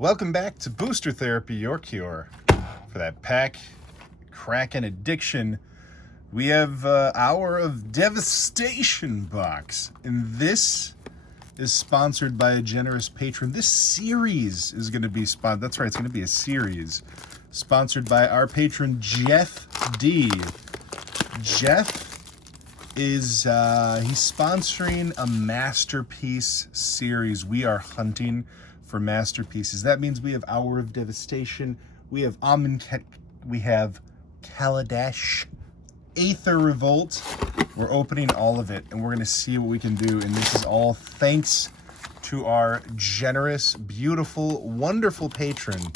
Welcome back to Booster Therapy, your cure for that pack Kraken addiction. We have Hour of Devastation box, and this is sponsored by a generous patron. This series is going to be sponsored. That's right, it's going to be a series sponsored by our patron Jeff D. Jeff is he's sponsoring a masterpiece series. We are hunting for masterpieces. That means we have Hour of Devastation, we have Amonkhet, we have Kaladesh, Aether Revolt. We're opening all of it, and we're going to see what we can do. And this is all thanks to our generous, beautiful, wonderful patron,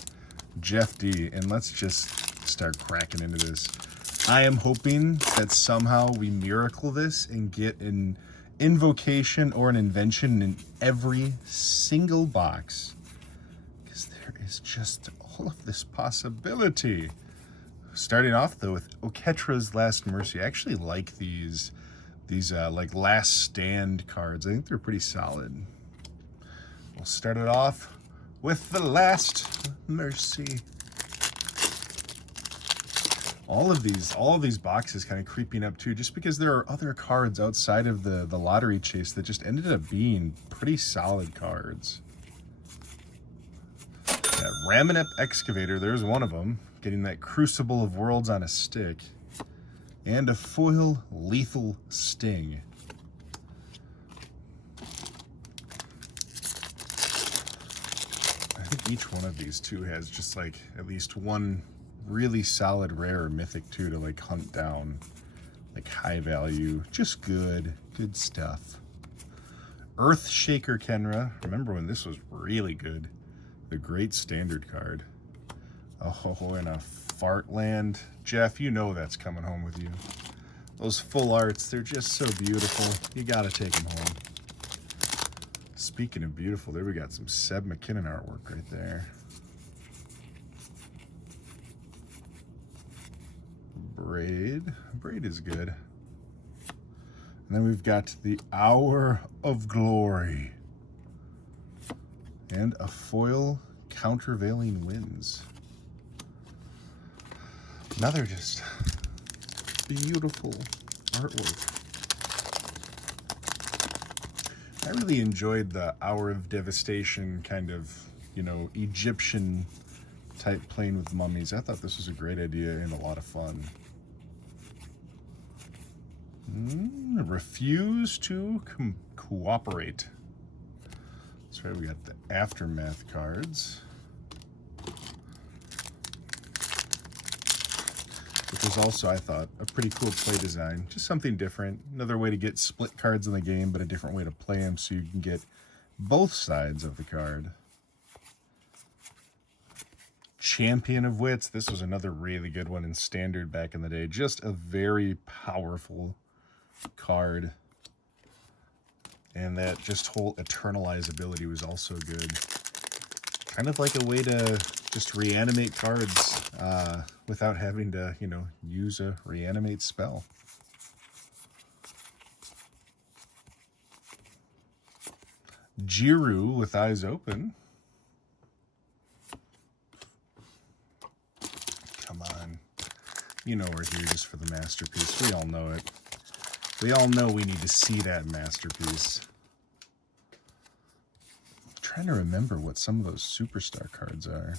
Jeff D. And let's just start cracking into this. I am hoping that somehow we miracle this and get an invocation or an invention in every single box, because there is just all of this possibility. Starting off though with Oketra's Last Mercy. I actually like these like Last Stand cards. I think they're pretty solid. We'll start it off with the Last Mercy. All of these boxes kind of creeping up too, just because there are other cards outside of the lottery chase that just ended up being pretty solid cards. Yeah, Raminep Excavator, there's one of them, getting that Crucible of Worlds on a stick, and a foil Lethal Sting. I think each one of these two has just like at least one really solid rare or mythic too to like hunt down, like high value, just good stuff. Earthshaker Kenra, remember when this was really good? The great standard card. Oh, and a Fartland. Jeff, you know that's coming home with you. Those full arts, they're just so beautiful. You gotta take them home. Speaking of beautiful, there we got some Seb McKinnon artwork right there. Braid is good. And then we've got the Hour of Glory and a foil Countervailing Winds. Another just beautiful artwork. I really enjoyed the Hour of Devastation kind of, Egyptian type playing with mummies. I thought this was a great idea and a lot of fun. Refuse to cooperate. That's right, we got the Aftermath cards, which was also, I thought, a pretty cool play design. Just something different. Another way to get split cards in the game, but a different way to play them so you can get both sides of the card. Champion of Wits. This was another really good one in Standard back in the day. Just a very powerful card. And that just whole Eternalize ability was also good. Kind of like a way to just reanimate cards without having to, use a reanimate spell. Jiru with Eyes Open. Come on. We're here just for the masterpiece. We all know it. We all know we need to see that masterpiece. I'm trying to remember what some of those superstar cards are.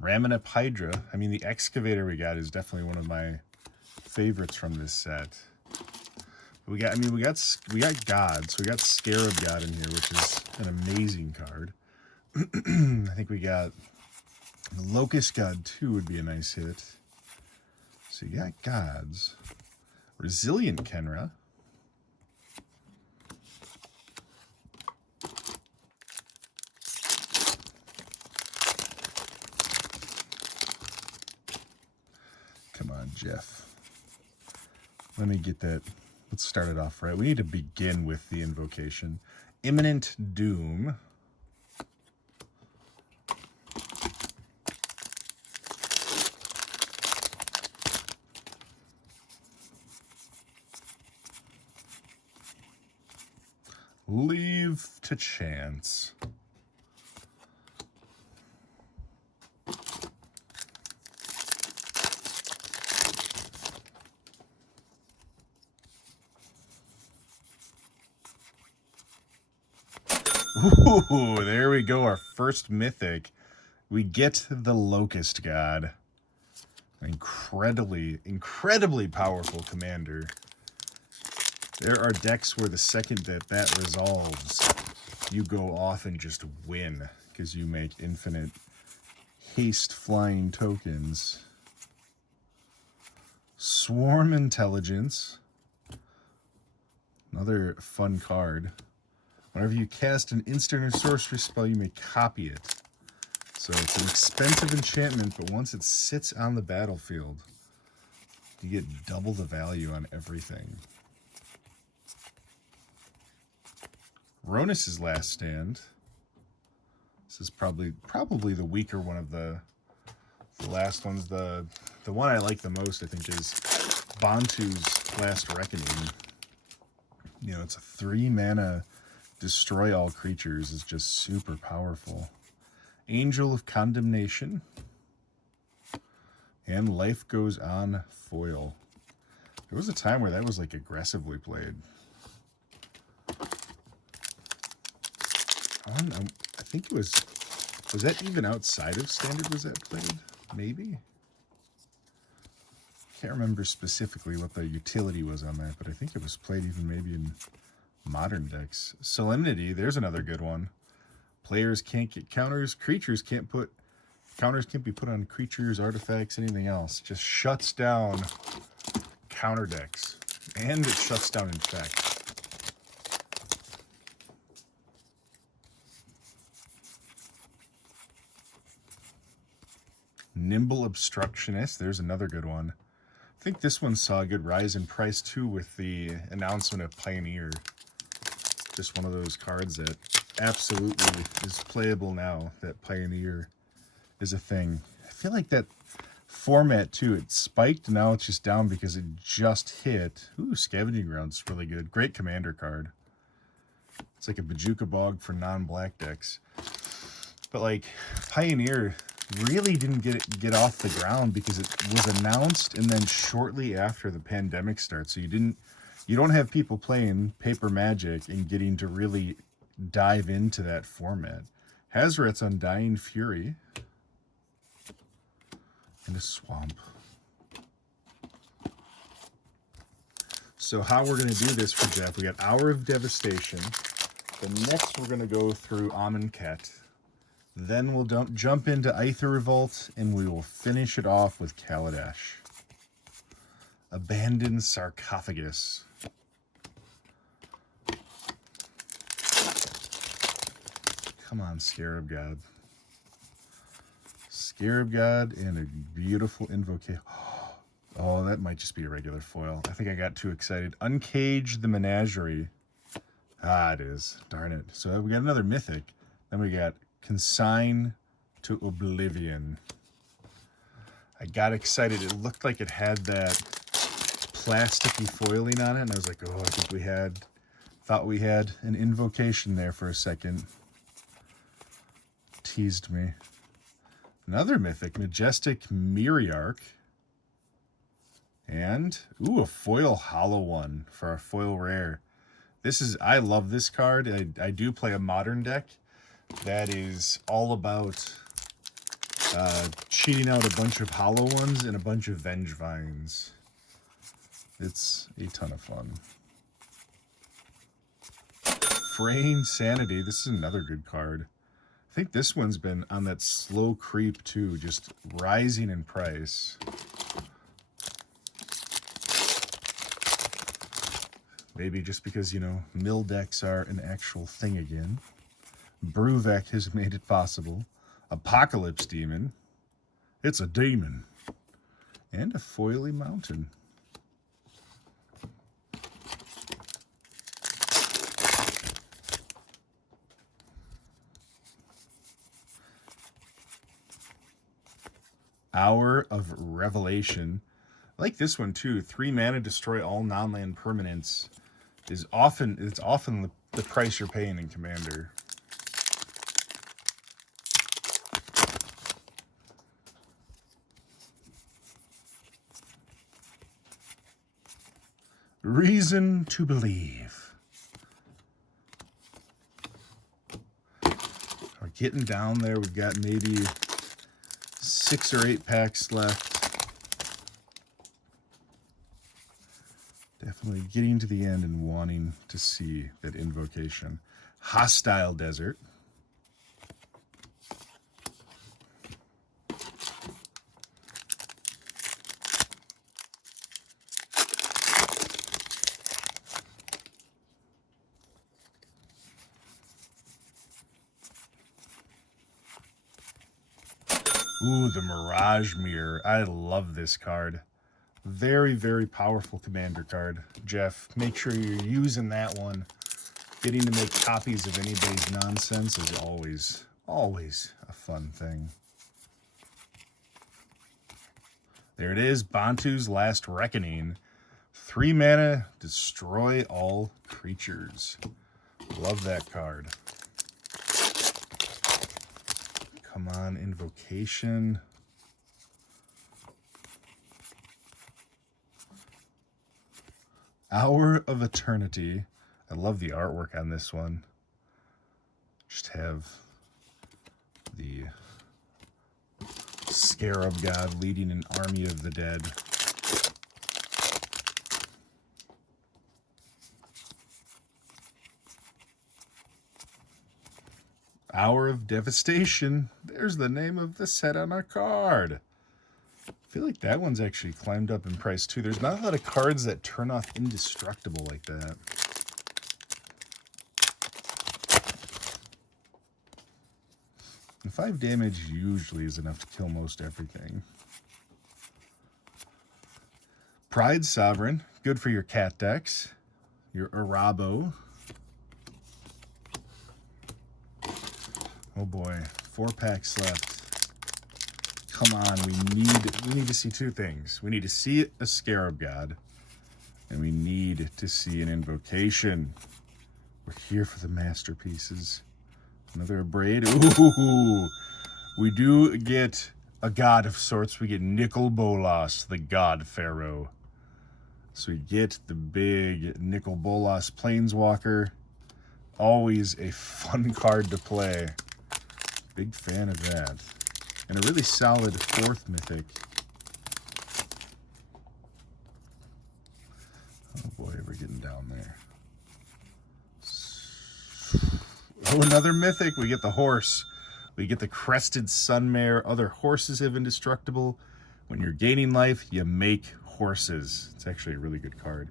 Raminep Hydra. I mean, the Excavator we got is definitely one of my favorites from this set. We got God. So we got Scarab God in here, which is an amazing card. I think we got Locust God 2 would be a nice hit. So you got Gods. Resilient Kenra. Come on, Jeff. Let me get that. Let's start it off right. We need to begin with the invocation. Imminent Doom. Leave to chance. Ooh, there we go. Our first mythic. We get the Locust God. Incredibly powerful commander. There are decks where the second that resolves, you go off and just win because you make infinite haste flying tokens. Swarm Intelligence. Another fun card. Whenever you cast an instant or sorcery spell, you may copy it. So it's an expensive enchantment, but once it sits on the battlefield, you get double the value on everything. Ronus' Last Stand. This is probably the weaker one of the last ones. The one I like the most, I think, is Bantu's Last Reckoning. You know, it's a 3-mana destroy all creatures. Is just super powerful. Angel of Condemnation. And Life Goes On foil. There was a time where that was like aggressively played. I think it was that even outside of Standard was that played? Maybe? Can't remember specifically what the utility was on that, but I think it was played even maybe in modern decks. Solemnity, there's another good one. Players can't get counters. Counters can't be put on creatures, artifacts, anything else. It just shuts down counter decks. And it shuts down Infect. Nimble Obstructionist, there's another good one. I think this one saw a good rise in price too with the announcement of Pioneer. Just one of those cards that absolutely is playable now, that Pioneer is a thing. I feel like that format too, it spiked, now it's just down because it just hit. Ooh, Scavenging Ground's really good. Great commander card. It's like a Bajuka Bog for non-black decks. But like, Pioneer really didn't get off the ground because it was announced and then shortly after the pandemic starts. So you don't have people playing Paper Magic and getting to really dive into that format. Hazrat's Undying Fury. And a Swamp. So how we're going to do this for Jeff, we got Hour of Devastation. Then next we're going to go through Amonkhet. Then we'll jump into Aether Revolt, and we will finish it off with Kaladesh. Abandoned Sarcophagus. Come on, Scarab God. Scarab God and a beautiful Invocation. Oh, that might just be a regular foil. I think I got too excited. Uncage the Menagerie. Ah, it is. Darn it. So we got another Mythic. Then we got Consign to Oblivion. I got excited. It looked like it had that plasticky foiling on it, and I was like, oh, I think thought we had an Invocation there for a second. Teased me. Another Mythic, Majestic Myriarch. And, ooh, a foil hollow one for a foil rare. I love this card. I do play a modern deck that is all about cheating out a bunch of hollow ones and a bunch of Vengevines. It's a ton of fun. Fraying Sanity. This is another good card. I think this one's been on that slow creep too, just rising in price. Maybe just because, you know, mill decks are an actual thing again. Bruvek has made it possible. Apocalypse Demon. It's a demon. And a Foily Mountain. Hour of Revelation. I like this one too. 3 mana, destroy all non-land permanents. It's often the price you're paying in Commander. Reason to believe. We're getting down there. We've got maybe 6 or 8 packs left. Definitely getting to the end and wanting to see that Invocation. Hostile Desert. Ooh, the Mirage Mirror. I love this card. Very, very powerful Commander card. Jeff, make sure you're using that one. Getting to make copies of anybody's nonsense is always, always a fun thing. There it is, Bantu's Last Reckoning. 3 mana, destroy all creatures. Love that card. Come on, Invocation. Hour of Eternity. I love the artwork on this one. Just have the Scarab God leading an army of the dead. Hour of Devastation. There's the name of the set on our card. I feel like that one's actually climbed up in price too. There's not a lot of cards that turn off indestructible like that. And 5 damage usually is enough to kill most everything. Pride Sovereign. Good for your cat decks. Your Arabo. Oh boy, 4 packs left. Come on, we need to see 2 things. We need to see a Scarab God, and we need to see an Invocation. We're here for the masterpieces. Another Abrade. Ooh, we do get a god of sorts. We get Nicol Bolas, the God Pharaoh. So we get the big Nicol Bolas Planeswalker. Always a fun card to play. Big fan of that. And a really solid 4th mythic. Oh boy, we're getting down there. Oh, another mythic. We get the horse. We get the Crested Sunmare. Other horses have indestructible. When you're gaining life, you make horses. It's actually a really good card.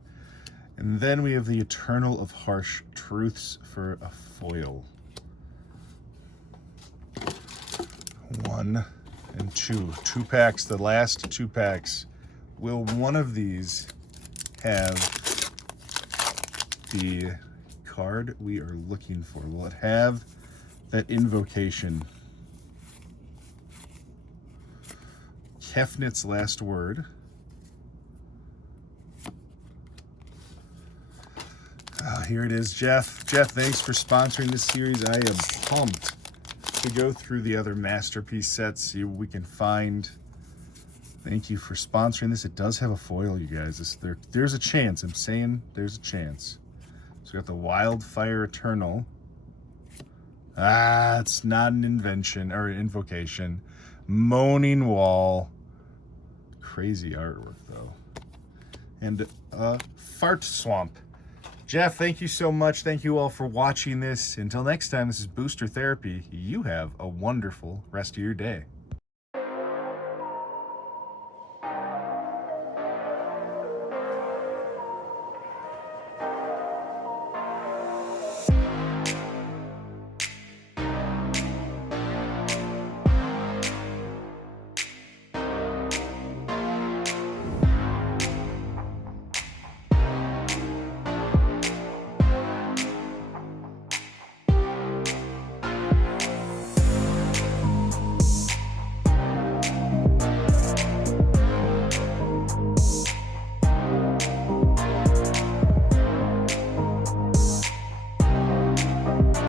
And then we have the Eternal of Harsh Truths for a foil. 1 and 2. 2 packs, the last 2 packs. Will one of these have the card we are looking for? Will it have that Invocation? Kefnit's Last Word. Here it is, Jeff. Jeff, thanks for sponsoring this series. I am pumped to go through the other masterpiece sets, see what we can find. Thank you for sponsoring this. It does have a foil, you guys. There's a chance. I'm saying there's a chance. So we got the Wildfire Eternal. It's not an invention or an Invocation. Moaning Wall. Crazy artwork, though. And Fart Swamp. Jeff, thank you so much. Thank you all for watching this. Until next time, this is Booster Therapy. You have a wonderful rest of your day.